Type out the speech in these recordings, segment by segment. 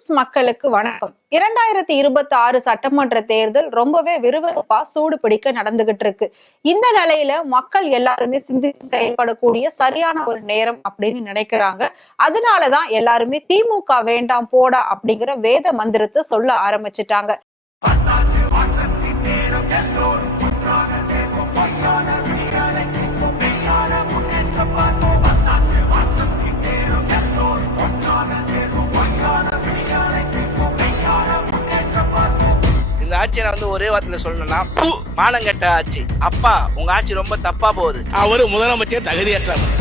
Times மக்களுக்கு வணக்கம். 2026 சட்டமன்ற தேர்தல் ரொம்பவே விறுவிறுப்பா சூடு பிடிக்க நடந்துகிட்டு இருக்கு. இந்த நிலையில மக்கள் எல்லாருமே சிந்தித்து செயல்படக்கூடிய சரியான ஒரு நேரம் அப்படின்னு நினைக்கிறாங்க. அதனாலதான் எல்லாருமே திமுக வேண்டாம் போடா அப்படிங்கிற வேத மந்திரத்தை சொல்ல ஆரம்பிச்சிட்டாங்க. ஆட்சியை நான் ஒரே வார்த்தையில சொல்லணும்னா மானங்கட்ட ஆட்சி. அப்பா உங்க ஆட்சி ரொம்ப தப்பா போகுது. அவரு முதலமைச்சர் தகுதியற்றவர்.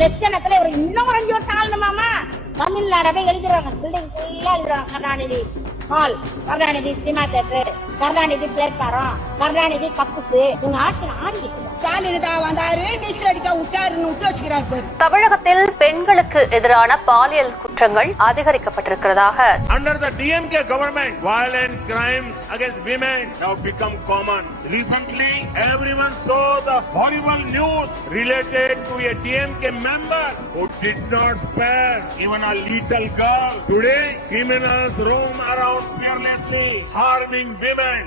லட்சணத்துல ஒரு இன்னும் 5 வருஷம் ஆகணுமாமா. தமிழ்நாடவே எழுதுறாங்க, பில்டிங் ஃபுல்லா எழுதுறாங்க. Karunanidhi hall, Karunanidhi cinema theatre, Karunanidhi platform, Karunanidhi கப்புசு. உங்க ஆட்சி ஆடிக்கிட்டு தமிழகத்தில் பெண்களுக்கு எதிரான பாலியல் குற்றங்கள் அதிகரிக்கப்பட்டிருக்கிறதாக Under the DMK government, violent crimes against women have become common. Recently, everyone saw the horrible news related to a DMK member who did not spare even a little girl. Today, criminals roam around fearlessly, harming women.